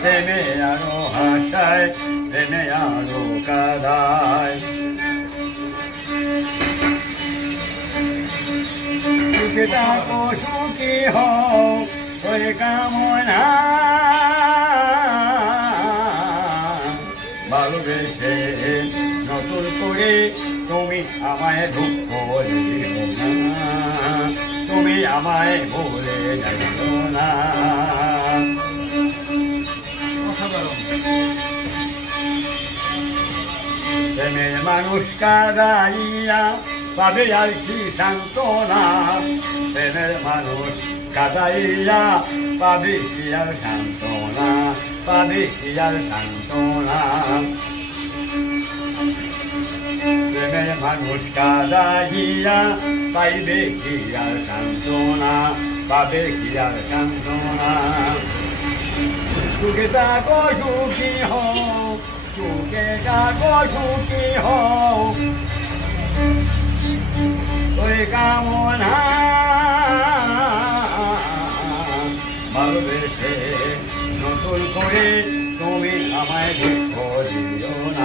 প্রেমে আরো হাসায় প্রেমে আরো কাদায় সুখে থাকো সুখী হও ওই কামনা ভালোবেসে নতুন করে তুমি আমায় দুঃখ দিও না তুমি আমায় ভুলে যাইও না প্রেমের মানুষ কাদাইয়া পাবে আর কি সান্ত্বনা প্রেমের মানুষ কাদাইয়া পাবে কি আর সান্ত্বনা পাবে কি আর সান্ত্বনা প্রেমের মানুষ কাদাইয়া পাইবে কি আর সান্ত্বনা পাবে কি আর সান্ত্বনা সুখে থাকো সুখী হও সুখে থাকো সুখী হও ওই কামনা ভালোবেসে নতুন করে তুমি আমায় দুঃখ দিও না।